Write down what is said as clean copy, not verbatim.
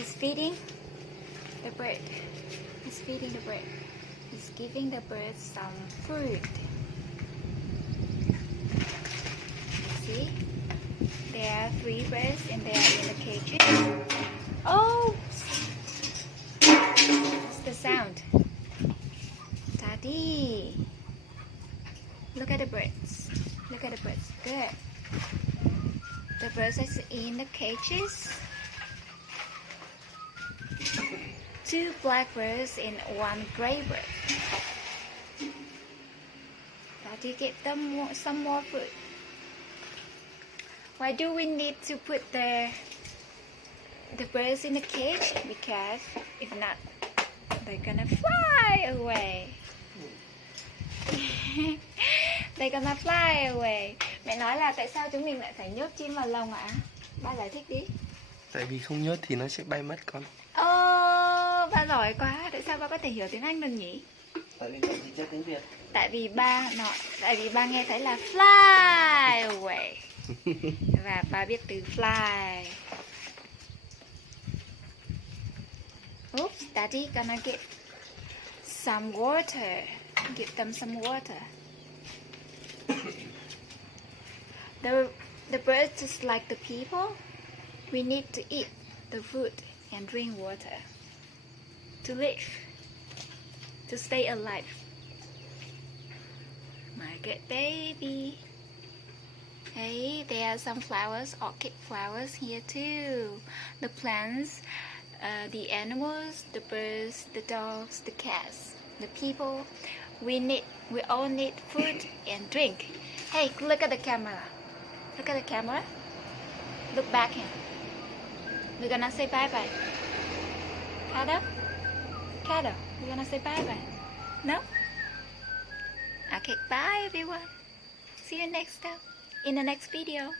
He's feeding the bird. He's feeding the bird. He's giving the bird some food. See? There are 3 birds and they are in the cage. Oh! What's the sound? Daddy! Look at the birds. Look at the birds. Good. The birds are in the cages. 2 black birds and 1 gray bird. Daddy get them some more food. Why do we need to put the birds in the cage? Because if not, they're gonna fly away. They're gonna fly away. Mẹ nói là tại sao chúng mình lại phải nhốt chim vào lồng ạ? Ba giải thích đi. Tại vì không nhốt thì nó sẽ bay mất con. Ba giỏi quá. Tại sao ba có thể hiểu tiếng Anh được nhỉ? Tại vì con chỉ chơi tiếng Việt. Tại vì ba nghe thấy là fly away. Và ba biết từ fly. Oops, Daddy gonna get some water. Give them some water. The birds just like the people. We need to eat the food and drink water to live, to stay alive. My good baby. Hey, there are some flowers, orchid flowers here too. The plants, the animals, the birds, the dogs, the cats, the people. We all need food and drink. Hey, look at the camera. Look at the camera. Look back here. We're gonna say bye-bye. Kado? Kado, we're gonna say bye-bye. No? Okay, bye everyone. See you next time in the next video.